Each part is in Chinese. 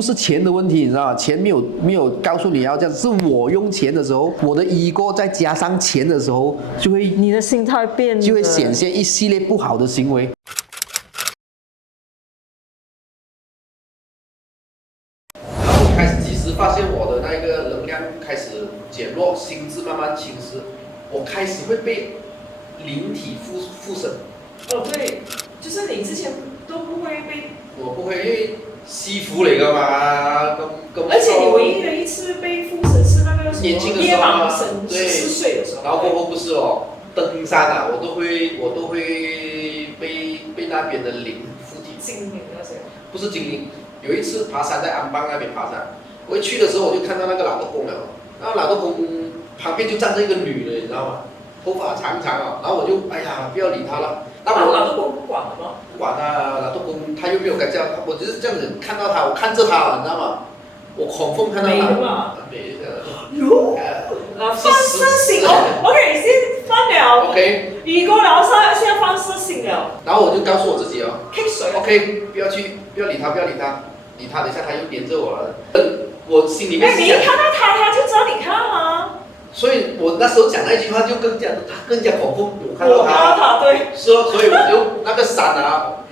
不是钱的问题，你知道吗？钱没有告诉你要这样，是我用钱的时候，我的 ego 再加上钱的时候，你的心态变了，就会显现一系列不好的行为。然后开始几时发现我的那个能量开始减弱，心智慢慢侵蚀，我开始会被灵体附身。对，就是你之前都不会被，我不会，因为西服嚟噶嘛，而且你唯一的一次被附身是那个年轻的时候夜盲神14岁的时候，然后过后不是哦，登山啊，我都会被那边的灵附体。精灵那些。不是精灵，有一次爬山在安邦那边爬山，我一去的时候我就看到那个老头公了，然后老头公旁边就站着一个女的，你知道吗？头发长长啊，然后我就哎呀不要理他了。老头公不管了吗？不管啊，老头公他又没有敢这样，我只是这样子看到他，我看着他，你知道吗？我恐风看到他。没嘛？没有。放射性哦 ，OK， 先放了。OK。如果老师现在放射性了。然后我就告诉我自己哦 ，OK， 不要理他，理他，等一下他又黏着我了。我心里面你一看到他，他就知道你看吗？所以我那时候讲那句话就更加恐怖。我看到他，对。是哦，所以我就那个山啊，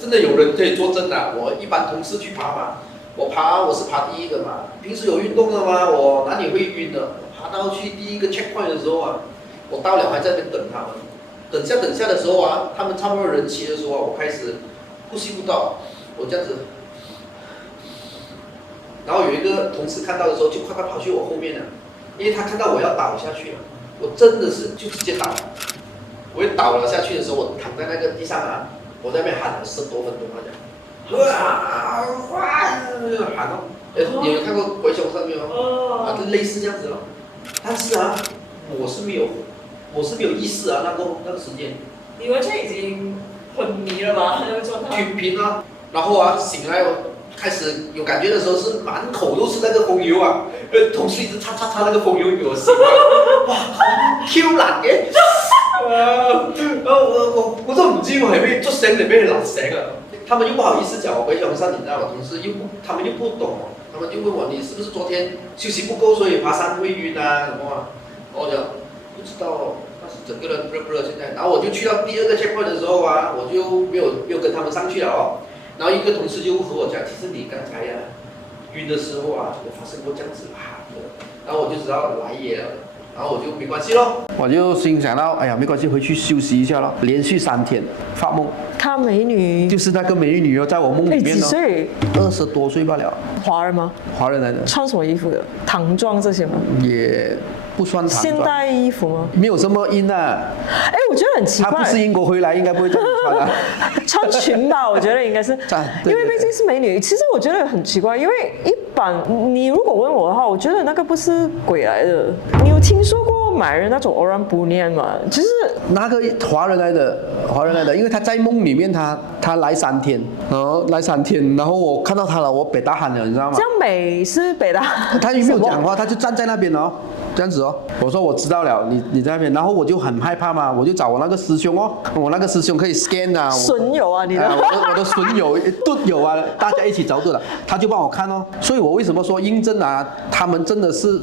真的有人可以作证啊。我一般同事去爬嘛，我是爬第一个嘛，平时有运动的嘛，我哪里会晕的？爬到去第一个 checkpoint 的时候啊，我到了还在那边等他们，等下的时候啊，他们差不多人齐的时候啊，我开始呼吸不到，我这样子，然后有一个同事看到的时候就快跑去我后面了，因为他看到我要倒下去了，我真的是就直接倒了，我一倒了下去的时候，我躺在那个地上啊，我在那边喊了10多分钟好像，喊到，你有看过鬼熊上面吗？啊，就类似这样子咯。但是啊，我是没有意识啊，那个时间。你完全已经昏迷了吧？那个状态。均平啊，然后啊，醒来我开始有感觉的时候是满口都是那个风油啊，同事一直擦那个风油给我醒来，哇，Q 難嘅，我都唔知我係咩捉醒定俾你鬧醒啊！他們又不好意思講我鬼上山，你知道我同事他們又不懂，他們就問我你是不是昨天休息不夠，所以爬山會暈啊什麼啊？我講不知道，但是整個人熱現在，然後我就去到第2個 checkpoint 的時候啊，我就沒有跟他們上去了哦。然後一個同事就和我講，其實你剛才呀、暈的時候啊，有發生過這樣子啊，然後我就知道來也了。然後我就沒關係咯，我就心想到，哎呀，沒關係，回去休息一下咯。連續3天發夢，看美女，就是那個美女哦，在我夢裡面哦。幾歲？20多歲罷了。華人嗎？華人來的。穿什麼衣服的？唐裝這些嗎？也不算唐裝。現代衣服嗎？沒有這麼陰啊。哎，我覺得很奇怪。他不是英國回來，應該不會這樣穿啊。穿裙吧，我覺得應該是，因為畢竟是美女。其實我覺得很奇怪，因為一般你如果問我的話，我覺得那個不是鬼來的。你有聽說過馬人那種 orang bunian 嗎？就是那個華人來的，因為他在夢裡面他來3天，來3天，然後我看到他了，我北大喊了，你知道嗎？這樣美是北大。他又沒有講話，他就站在那邊哦。這樣子哦，我說我知道了，你在那邊，然後我就很害怕嘛，我就找我那個師兄哦，我那個師兄可以 scan 啊，損友啊，你的，我的損友、隊友啊，大家一起找對了，他就幫我看哦，所以我為什麼說印證啊，他們真的是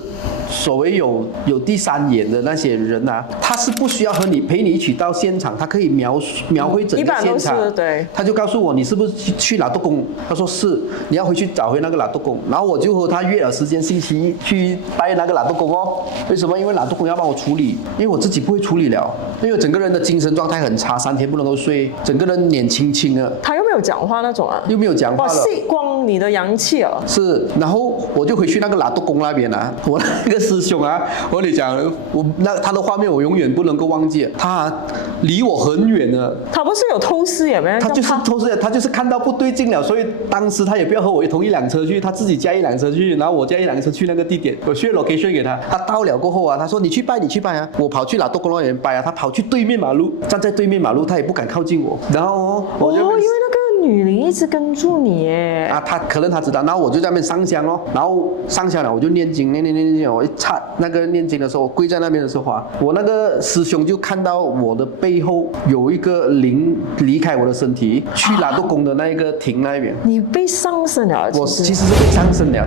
所謂有第3眼的那些人啊，他是不需要陪你一起到現場，他可以描繪整個現場，對，他就告訴我你是不是去拿督公，他說是，你要回去找回那個拿督公，然後我就和他約了時間，星期一去拜那個拿督公哦。為什麼？因為拿督公要幫我處理，因為我自己不會處理了，因為我整個人的精神狀態很差，3天不能夠睡，整個人臉青青的。他又沒有講話那種啊？又沒有講話了。吸光你的陽氣啊。是，然後我就回去那個拿督公那邊啊，我那個師兄啊，我跟你講，他的畫面我永遠不能夠忘記，他離我很遠的。他不是有偷視眼咩？他就是偷視眼，他就是看到不對勁了，所以當時他也不要和我同一輛車去，他自己加一輛車去，然後我加一輛車去那個地點，我 share location 給他，他到了過後啊，他說你去拜啊，我跑去拿督公那邊拜啊，他跑去對面馬路，站在對面馬路，他也不敢靠近我，然後我就因為那個女灵一直跟住你耶。啊，他可能他知道，然后我就在那边上香哦，然后上香了我就念经，念，我一插那个念经的时候，我跪在那边的时候啊，我那个师兄就看到我的背后有一个灵离开我的身体，去拉杜公的那一个亭那边。你被上身了，我其实是被上身了，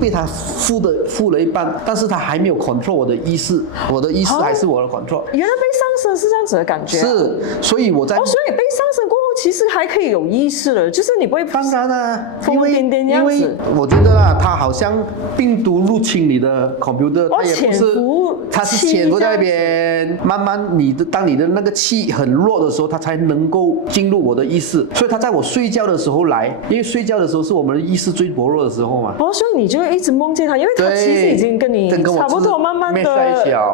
被他附了一半，但是他还没有 control 我的意识，我的意识还是我的 control。原来被上身是这样子的感觉、啊。是，所以我在。所以被上身过后，其实还可以有意识了，就是你不会当然啊，疯癫癫样子。因为我觉得啊，它好像病毒入侵你的 computer， 它也不是，它是潜伏在那边，慢慢当你的那个气很弱的时候，它才能够进入我的意识。所以它在我睡觉的时候来，因为睡觉的时候是我们的意识最薄弱的时候嘛。所以你就一直梦见他，因为他其实已经跟你差不多慢慢的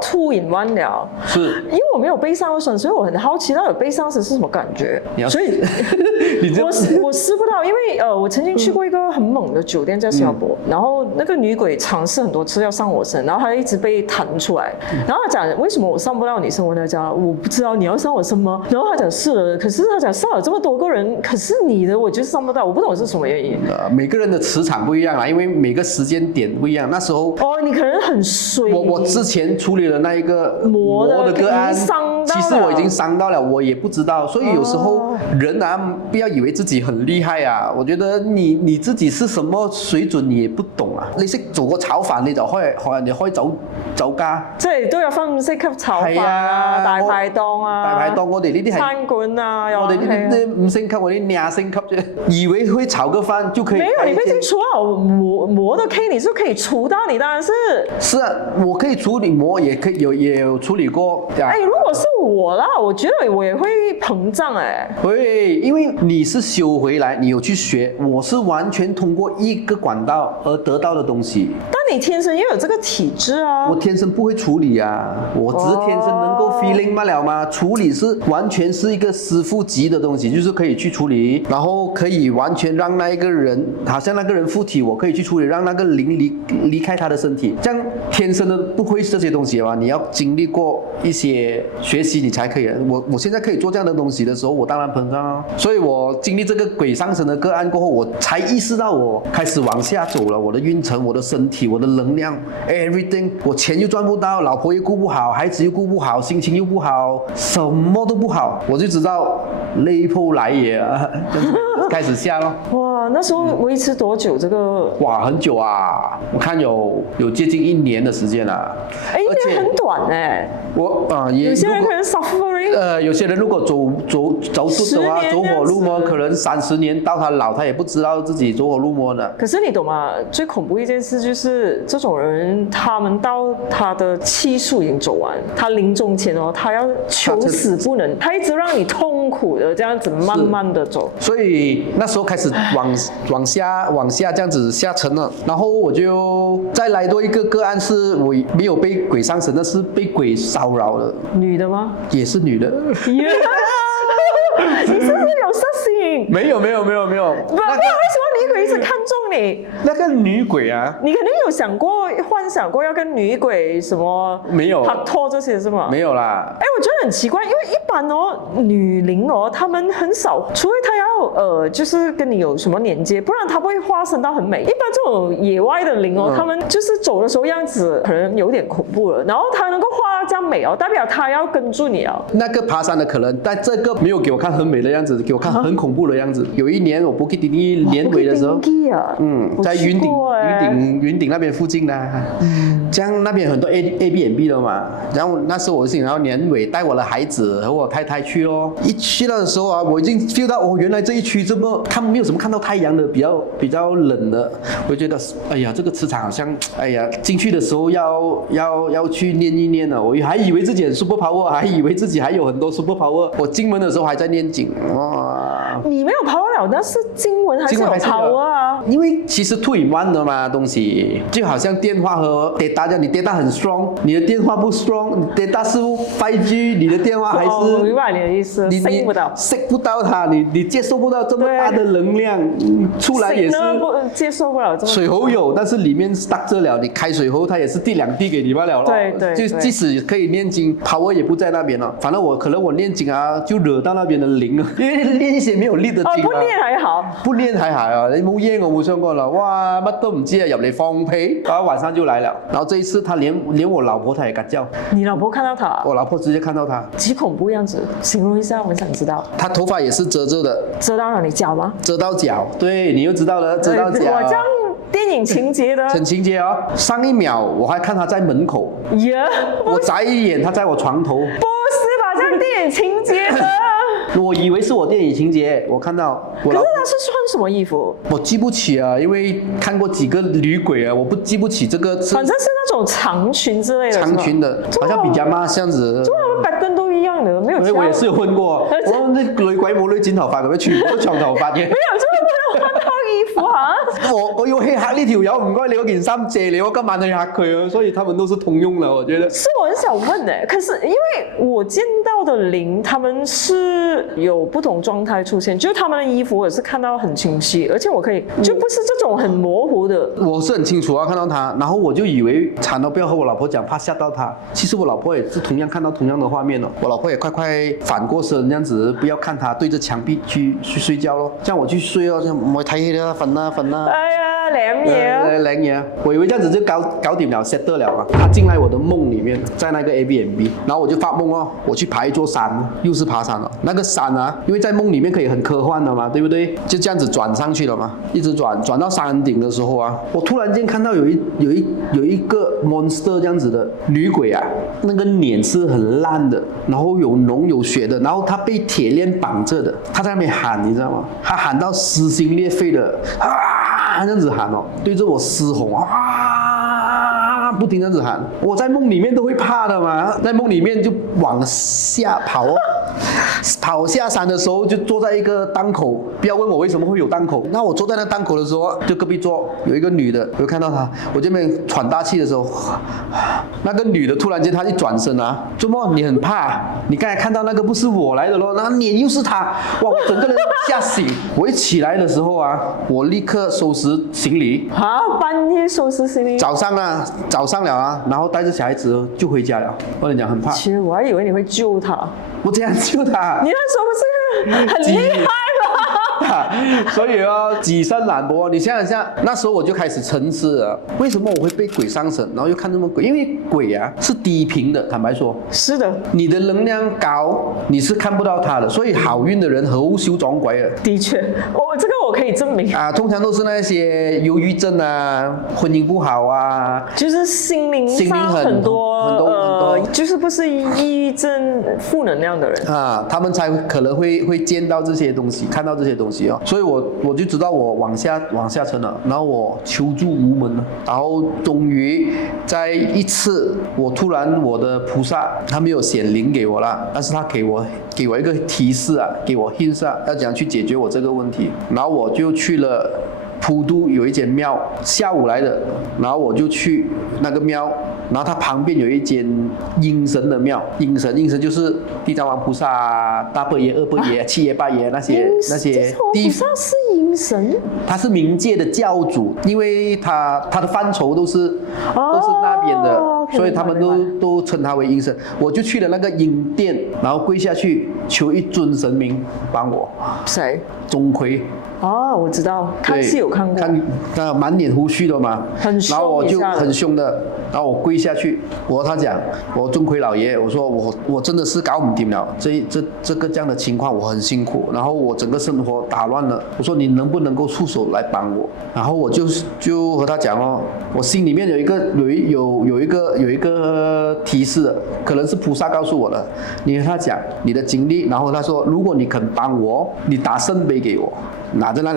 two in one了。是，因为我没有被上身，所以我很好奇到有被上身是什么感觉。所以我试不到，因为我曾经去过一个很猛的酒店在新加坡，然后那个女鬼尝试很多次要上我身，然后她一直被弹出来，然后她讲为什么我上不到你身，我讲我不知道你要上我身吗？然后她讲是了，可是她讲上了这么多个人，可是你的我就是上不到，我不懂是什么原因。每个人的磁场不一样啦，因为每个时间点不一样。那时候你可能很衰。我之前处理了那一个魔的个案，其实我已经伤到了，我也不知道。所以有时候人啊，不要以为自己很厉害啊。我觉得你自己是什麼水準你也不懂啊。你識做個炒飯你就可以走家。即係都有分5星級炒飯啊，大排檔啊。大排檔我哋呢啲係餐館啊，我哋呢啲5星級，我啲2星級啫。以為會炒個飯就可以。沒有，你畢竟除好磨的 K， 你是可以除到，你當然是。是啊，我可以處理磨，也有處理過。如果是我啦，我覺得我也會膨脹會，因為你是修回來，你有去學，我是完全通過一個管道而得到的東西。但你天生也有這個體質啊。我天生不會處理啊，我只是天生能夠 feeling 罷了嘛。處理是完全是一個師傅級的東西，就是可以去處理，然後可以完全讓那一個人，好像那個人附體，我可以去處理，讓那個靈離開他的身體。這樣天生的不會這些東西嘛，你要經歷過一些學習你才可以。我現在可以做這樣的東西的時候，我當然膨脹啊。所以我經歷這個鬼上身的個案過後，我才意識到我開始往下走了，我的運程、我的身體、我的能量 ，everything， 我錢又賺不到，老婆又顧不好，孩子又顧不好，心情又不好，什麼都不好，我就知道雷鋪來也啊，開始下咯。哇，那時候維持多久？這個哇，很久啊，我看有接近1年的時間啦。1年很短有些人可能 suffering。有些人如果走路的話，走火入魔，可能30年到他老，他也不知道自己走火入魔的。可是你懂嗎？最恐怖一件事就是這種人，他們到他的氣數已經走完，他臨終前他要求死不能，他一直讓你痛苦的這樣子慢慢的走。所以那時候開始往下這樣子下沉了，然後我就再來多一個個案，是我沒有被鬼上身，那是被鬼騷擾的。女的嗎？也是女的。你是不是有色心？沒有。不然為什麼女鬼一直看中你？那個女鬼啊，你肯定有幻想過要跟女鬼什麼沒有拍拖這些是嗎？沒有啦。我覺得很奇怪，因為一般女靈她們很少，除非她要就是跟你有什麼連接，不然她不會化身到很美。一般這種野外的靈她們就是走的時候樣子可能有點恐怖了，然後她能夠化到這樣美代表她要跟住你那個爬山的可能，但這個沒有給我看很美的樣子，給我看很恐怖的樣子。有一年我Bukit Tinggi年尾的時候，在雲頂那邊附近的，這樣那邊很多 Airbnb 的嘛。然後那時候我是然後年尾帶我的孩子和我太太去咯。一去到的時候啊，我已經 feel 到原來這一區這麼他們沒有什麼看到太陽的，比較冷的。我覺得哎呀，這個磁場好像進去的時候要去念一念了。我還以為自己很 super power， 還以為自己還有很多 super power。我進門的時候還在念經，哇！你沒有 power 了，那是經文還是有 power 啊？因为其实2 in 1的嘛东西，就好像电话和 data 这样，你 data 很 strong， 你的电话不 strong， 你 data 是 5G， 你的电话还是我明白你的意思，吸不到，吸不到它，你接受不到这么大的能量，出来也是接受不了这么水喉有，但是里面 stuck 着了，你开水喉它也是滴2滴给你罢了咯。对，就即使可以念经 ，power 也不在那边了。反正可能我念经啊，就惹到那边的灵了，因为念一些没有力的经啊。不念还好，不念还好啊，你冇嘢我冇上過啦，哇乜都唔知啊，入嚟放屁，然後晚上就來了。然後這一次他連我老婆他也敢叫，你老婆看到他？我老婆直接看到他，極恐怖樣子，形容一下，我想知道。他頭髮也是遮着的，遮到哪裡腳嗎？遮到腳，對，你又知道了，遮到腳。我這樣電影情節的。很情節哦，上一秒我還看他在門口，我眨一眼他在我床頭。不是吧？這樣電影情節的。我以為是我電影情節，我看到我。可是他是穿什麼衣服？我記不起啊，因為看過幾個女鬼啊，我不記不起這個。反正是那種長裙之類的。長裙的，好像比較嘛這樣子。就他們白燈都一樣的，沒有。我也是有問過，那女鬼冇女剪頭髮咁樣，全部都長頭髮嘅。沒有，就沒有換套衣服啊。我要去嚇呢條友，唔該你嗰件衫借你，我今晚去嚇佢啊，所以他們都是通用的，我覺得。是我很想問的，可是因為我見到的靈，他們是有不同狀態出現，就是他們的衣服我也是看到很清晰，而且我可以就不是這種很模糊的。我是很清楚啊，看到他，然後我就以為慘了，不要和我老婆講，怕嚇到他。其實我老婆也是同樣看到同樣的畫面了，我老婆也快反過身，這樣子不要看他，對着牆壁去睡覺咯。這樣我去睡哦，我睇戲啦，瞓啦。哎呀，靚嘢啊！靚嘢，我以為這樣子就搞掂了 set 得了啊。他進來我的夢裡面，在那個 Airbnb，然後我就發夢哦，我去爬一座山，又是爬山了。那個山啊，因為在夢裡面可以很科幻的嘛，對不對？就這樣子轉上去了嘛，一直轉到山頂的時候啊，我突然間看到有一個 monster 這樣子的女鬼啊，那個臉是很爛的，然後有膿有血的，然後她被鐵鏈綁着的，她在那邊喊，你知道嗎？她喊到撕心裂肺的啊，這樣子喊哦，對着我嘶吼啊，不停這樣子喊。我在夢裡面都會怕的嘛，在夢裡面就往下跑哦。跑下山的時候就坐在一個檔口，不要問我為什麼會有檔口。那我坐在那檔口的時候，就隔壁桌有一個女的，我看到她，我這邊喘大氣的時候，那個女的突然間她一轉身啊，怎麼你很怕？你剛才看到那個不是我來的咯，那臉又是她，哇！我整個人嚇醒。我一起來的時候啊，我立刻收拾行李。半夜收拾行李？早上了啊，然後帶着小孩子就回家了。我跟你講很怕。其實我還以為你會救她。我這樣救他，你那時候不是很厲害嗎？所以哦，己身難保。你想想下，那時候我就開始沉思了，為什麼我會被鬼上身，然後又看這麼鬼？因為鬼啊是低頻的，坦白說。是的。你的能量高，你是看不到它的，所以好運的人好少撞鬼的。的確，這個我可以證明。啊，通常都是那些憂鬱症啊，婚姻不好啊，就是心靈上很多，就是不是抑鬱症負能量的人啊，他們才可能會見到這些東西，看到這些東西哦。所以我就知道我往下沉了，然後我求助無門了，然後終於在一次，我突然我的菩薩他沒有顯靈給我了，但是他給我一個提示啊，給我 hint 啊，要怎樣去解決我這個問題，然後我就去了普渡有一間廟，下午來的，然後我就去那個廟。然後它旁邊有一間陰神的廟，陰神就是地藏王菩薩、大伯爺、二伯爺、七爺八爺那些。地菩薩是陰神？他是冥界的教主，因為他的範疇都是那邊的，所以他們都稱他為陰神。我就去了那個陰殿，然後跪下去求一尊神明幫我。誰？鍾馗。哦，我知道，看戲有看過，他滿臉鬍鬚的嘛，很兇，然後我就很兇的，然後我跪下去，我和他講，我鍾馗老爺，我說我真的是搞不定了，這個這樣的情況我很辛苦，然後我整個生活打亂了，我說你能不能夠出手來幫我？然後我就和他講哦，我心裡面有一個提示，可能是菩薩告訴我的，你和他講你的經歷，然後他說如果你肯幫我，你打聖杯給我。拿着那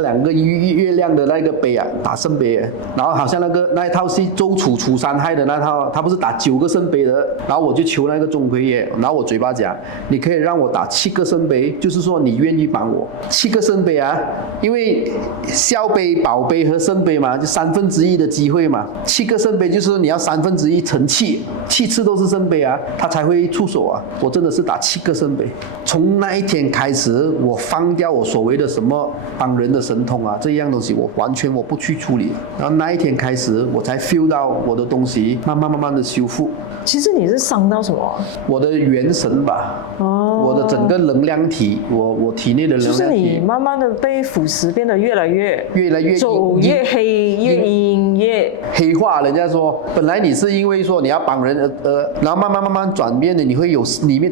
两个月亮的那个杯啊，打圣杯，然后好像那一套是周楚除三害的那套，他不是打9个圣杯的，然后我就求那个钟馗爷，然后我嘴巴讲，你可以让我打7个圣杯，就是说你愿意帮我7个圣杯啊，因为孝杯、宝杯和圣杯嘛，就1/3的机会嘛，7个圣杯就是你要1/3乘7次都是圣杯啊，他才会出手啊。我真的是打7个圣杯，从那一天开始，我放掉我所谓的什么帮人的神通啊这一样东西，我完全不去处理。然后那一天开始，我才 feel 到我的东西慢慢的修复。其实你是伤到什么啊？我的元神吧，我的整个能量体，我体内的能量体，就是你慢慢的被腐蚀，变得越来越走越黑越阴越黑化。人家说，本来你是因为说你要帮人然后慢慢转变的，你会有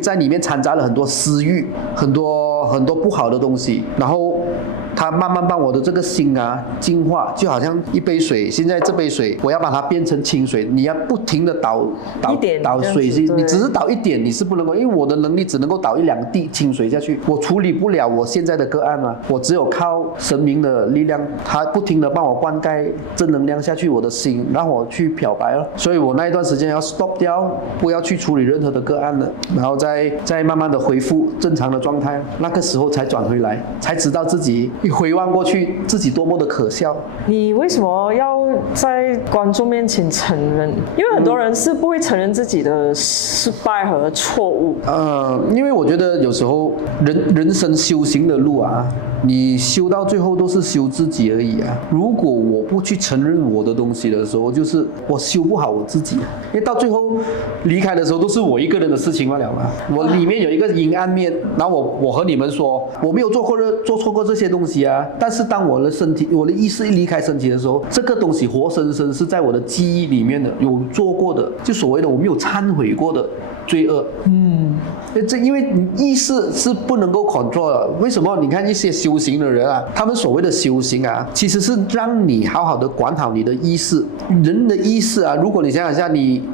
在里面掺杂了很多私欲，很多不好的东西，然后它慢慢把我的这个心啊净化，就好像一杯水，现在这杯水我要把它变成清水，你要不停的倒水进，你只是倒一点，你是不能够，因为我的能力只能够倒1-2滴清水下去，我处理不了我现在的个案嘛，我只有靠神明的力量，它不停的帮我灌溉正能量下去我的心，让我去漂白了。所以我那一段时间要 stop 掉，不要去处理任何的个案了，然后再慢慢的恢复正常的状态，那个时候才转回来，才知道自己一回望过去，自己多么的可笑。你为什么要在观众面前承认？因为很多人是不会承认自己的失败和错误。因为我觉得有时候人生修行的路啊，你修到最后都是修自己而已啊。如果我不去承认我的东西的时候，就是我修不好我自己，因为到最后离开的时候都是我一个人的事情罢了嘛。我里面有一个阴暗面，然后我和你们说，我没有做错过这些东西啊。但是当我的身体、我的意识一离开身体的时候，这个东西活生生是在我的记忆里面的，有做过的，就所谓的我没有忏悔过的罪恶。因为意识是不能够 control 的。为什么？你看一些修行的人啊，他们所谓的修行啊，其实是让你好好的管好你的意识。人的意识啊，如果你想想一下，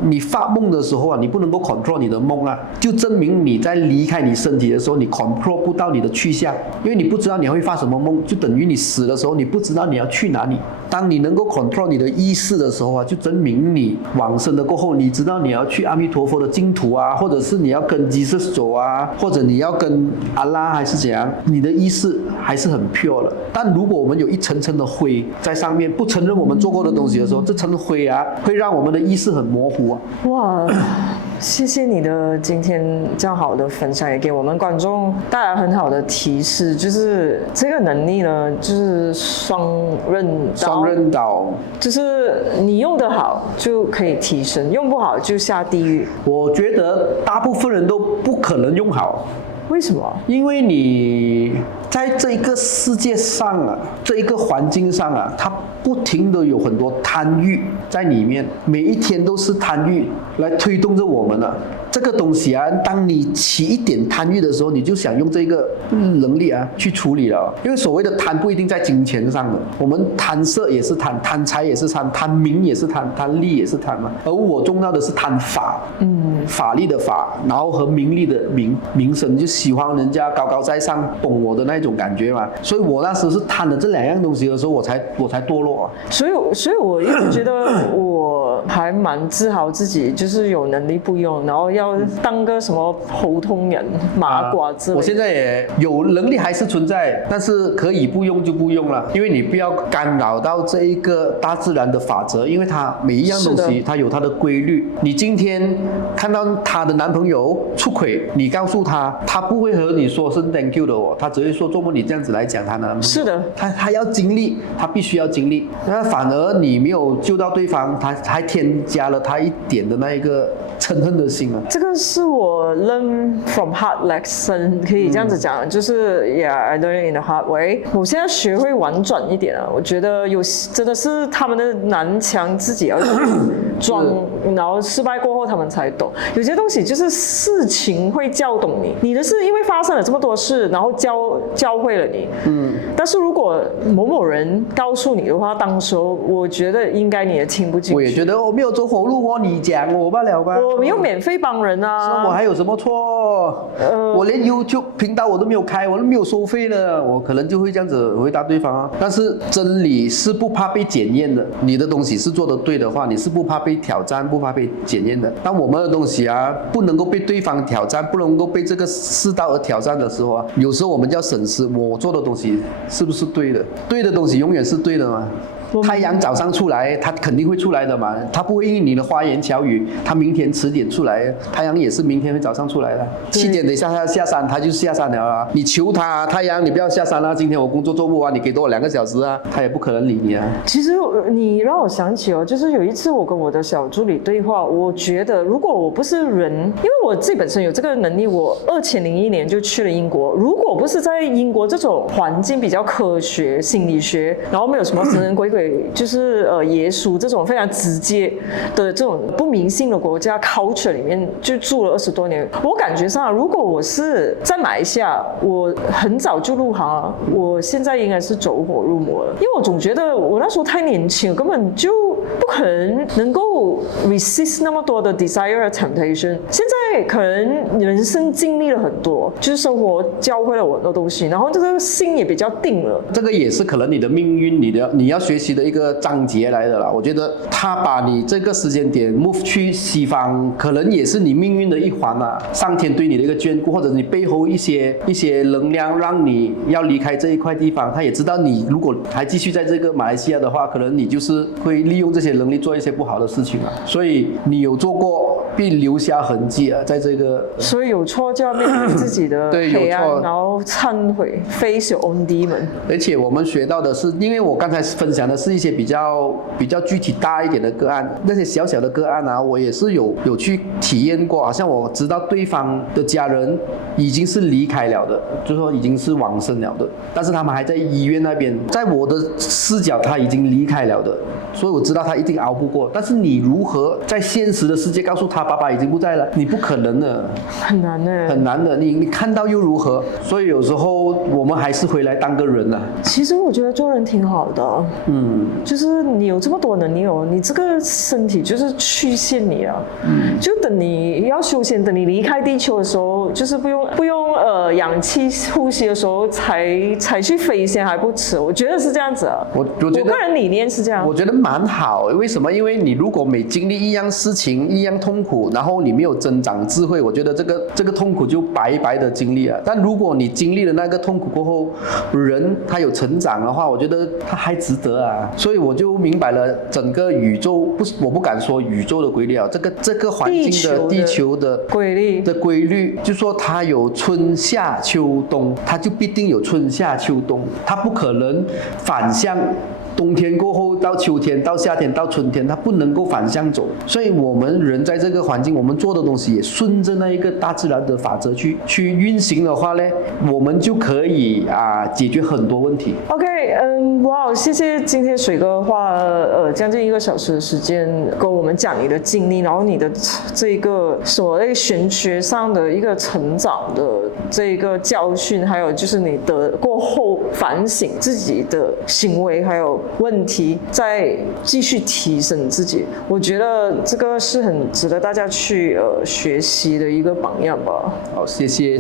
你发梦的时候啊，你不能够 control 你的梦啊，就证明你在离开你身体的时候，你 control 不到你的去向，因为你不知道你会发什么梦，就等于你死的时候，你不知道你要去哪里。当你能够 control 你的意识的时候啊，就证明你往生的过后，你知道你要去阿弥陀佛的净土啊，或者是你要跟Jesus走啊，或者你要跟阿拉还是怎样，你的意识还是很 pure 的。但如果我们有一层层的灰在上面，不承认我们做过的东西的时候，这层灰啊，会让我们的意识很模糊啊。哇，谢谢你的今天这样好的分享，也给我们观众带来很好的提示，就是这个能力呢，就是双刃刀，就是你用得好就可以提升，用不好就下地狱。我觉得大部分人都不可能用好。为什么？因为你在这一个世界上啊，这一个环境上啊，它不停的有很多贪欲在里面，每一天都是贪欲来推动着我们啊。这个东西啊，当你起一点贪欲的时候，你就想用这个能力啊去处理了。因为所谓的贪不一定在金钱上的，我们贪色也是贪，贪财也是贪，贪名也是贪，贪利也是贪嘛。而我重要的是贪法，法力的法，然后和名利的名声，就喜欢人家高高在上捧我的那种感觉嘛。所以我那时是贪了这两样东西的时候，我才堕落啊。所以我一直觉得我还蛮自豪自己，就是有能力不用，然后要当个什么猴通人、麻瓜之类的。我现在也有能力还是存在，但是可以不用就不用了，因为你不要干扰到这一个大自然的法则，因为它每一样东西它有它的规律。你今天看到她的男朋友出轨，你告诉他，他不会和你说是 thank you 的哦，他只会说做梦你这样子来讲他男朋友。是的，他要经历，他必须要经历。那反而你没有救到对方，他还添加了他一点的那一个嗔恨的心啊。这个是我 learn from hard lesson， 可以这样子讲，就是 yeah I learn in the hard way。我现在学会婉转一点啊，我觉得真的是他们的南墙自己要装，然后失败过后他们才懂。有些东西就是事情会教懂你，你的是因为发生了这么多事，然后教会了你。但是如果某某人告诉你的话，当时候我觉得应该你也听不进去。我也觉得我没有走火入魔，你讲我罢了吧。我没有免费帮人啊，我还有什么错？我连 YouTube 频道我都没有开，我都没有收费的，我可能就会这样子回答对方啊。但是真理是不怕被检验的，你的东西是做得对的话，你是不怕被挑战，不怕被检验的。当我们的东西啊不能够被对方挑战，不能够被这个世道而挑战的时候啊，有时候我们就要审视我做的东西是不是对的。对的东西永远是对的嘛。太阳早上出来，它肯定会出来的嘛，它不会因为你的花言巧语，它明天迟点出来，太阳也是明天会早上出来的。7点等一下它要下山，它就下山了啊。你求它，太阳你不要下山啊，今天我工作做不完，你给多我2个小时啊，它也不可能理你啊。其实你让我想起哦，就是有一次我跟我的小助理对话，我觉得如果我不是人，因为我自己本身有这个能力，我2001年就去了英国，如果不是在英国这种环境比较科学、心理学，然后没有什么神神鬼鬼。就是耶稣这种非常直接的这种不迷信的国家 culture 里面就住了20多年，我感觉上如果我是在马来西亚，我很早就入行，我现在应该是走火入魔了，因为我总觉得我那时候太年轻，根本就不可能够 resist 那么多的 desire temptation。现在可能人生经历了很多，就是生活教会了我很多东西，然后这个心也比较定了。这个也是可能你的命运，你要学习的一个章节来的啦。我觉得他把你这个时间点 move 去西方，可能也是你命运的一环啊。上天对你的一个眷顾，或者你背后一些能量，让你要离开这一块地方。他也知道你如果还继续在这个马来西亚的话，可能你就是会利用这些能力做一些不好的事情啊。所以你有做过，必留下痕迹啊，在这个。所以有错就要面对自己的黑暗，然后忏悔 ，face your own demon。而且我们学到的是，因为我刚才分享的是一些比较具体大一点的个案，那些小小的个案啊，我也是有去体验过。好像我知道对方的家人已经是离开了的，就是说已经是往生了的，但是他们还在医院那边。在我的视角，他已经离开了的，所以我知道他一定熬不过。但是你如何在现实的世界告诉他爸爸已经不在了？你不可能的，很难的，很难的。你看到又如何？所以有时候我们还是回来当个人啊。其实我觉得做人挺好的，就是你有这么多能力哦，你这个身体就是局限你啊，就等你要休闲，等你离开地球的时候，就是不用氧气呼吸的时候才去飞仙还不迟，我觉得是这样子啊。我觉得个人理念是这样，我觉得蛮好。为什么？因为你如果每经历一样事情、一样痛苦，然后你没有增长智慧，我觉得这个痛苦就白白的经历了。但如果你经历了那个痛苦过后，人他有成长的话，我觉得他还值得啊。所以我就明白了整个宇宙，我不敢说宇宙的规律啊，这个环境的地球的规律，就说它有春夏秋冬，它就必定有春夏秋冬，它不可能反向。冬天过后到秋天到夏天到春天，它不能够反向走，所以我们人在这个环境，我们做的东西也顺着那一个大自然的法则去运行的话呢，我们就可以解决很多问题。OK， 哇，谢谢今天水哥花将近1个小时的时间跟我们讲你的经历，然后你的这个所谓玄学上的一个成长的这个教训，还有就是你的过后反省自己的行为还有问题，再继续提升自己。我觉得这个是很值得大家去学习的一个榜样吧。好，谢谢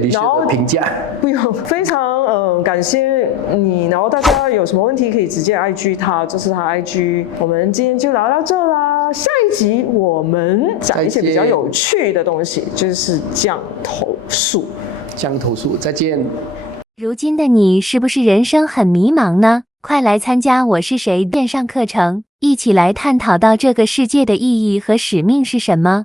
李轩的评价。不用，非常感谢你。然后大家有什么问题可以直接 IG 他，这是他 IG。我们今天就聊到这啦，下一集我们讲一些比较有趣的东西，就是降头术。再见。如今的你是不是人生很迷茫呢？快来参加我是谁线上课程，一起来探讨到这个世界的意义和使命是什么。